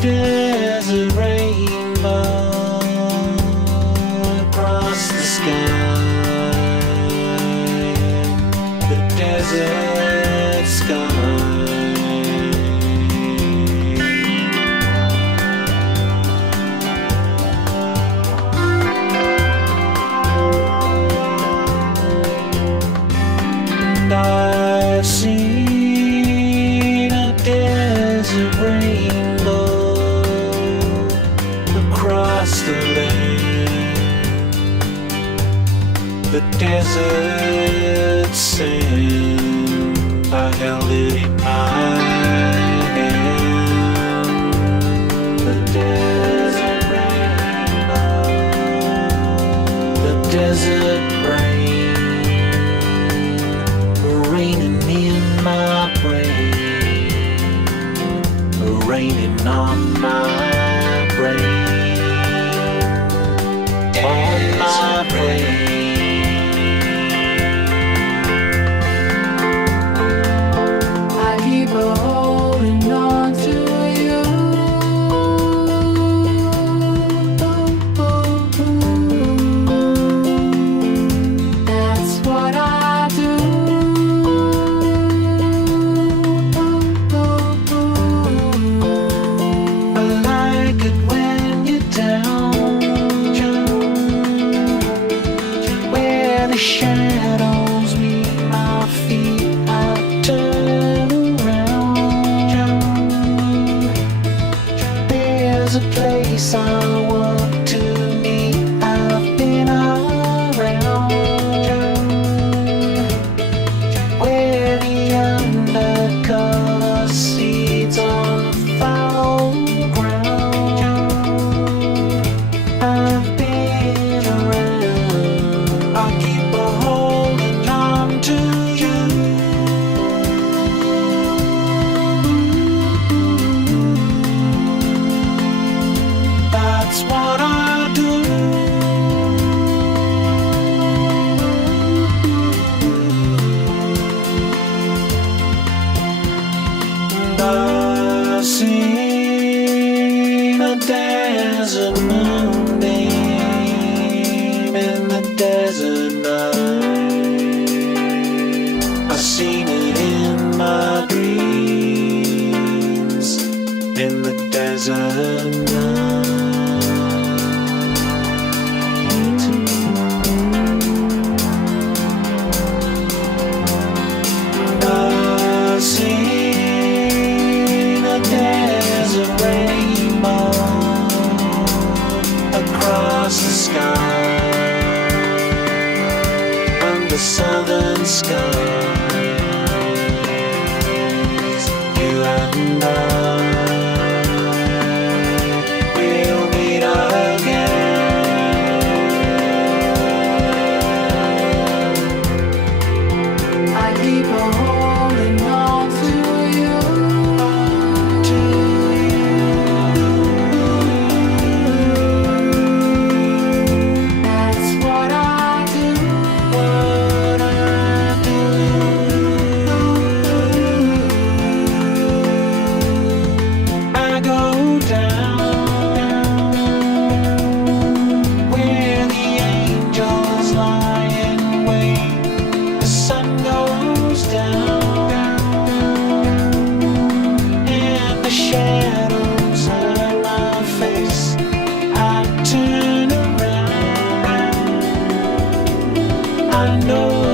desert rainbow across the sky, the desert sky. And I've seen a desert rainbow across the land, the desert sand. I held it in my hand, the desert rainbow, the desert rain, raining in my brain, raining on my brain, on my brain. I keep holding on to you. That's what I do. I like it when you're down, where the shadows meet my feet. I turn around. There's a place I want to meet. I've been around, where the undercover seeds on fallow ground. I've been around. I keep a holding on to you. That's what I do. And I've seen a desert moonbeam in the desert night. I've seen it in my dreams in the desert night. I've seen a desert rainbow across the sky, under southern skies. You and I will meet again. I keep holding on to you. That's what I do. What I do. I go down where the angels lie in wait. The sun goes down and the shadows hide my face. I turn around. I know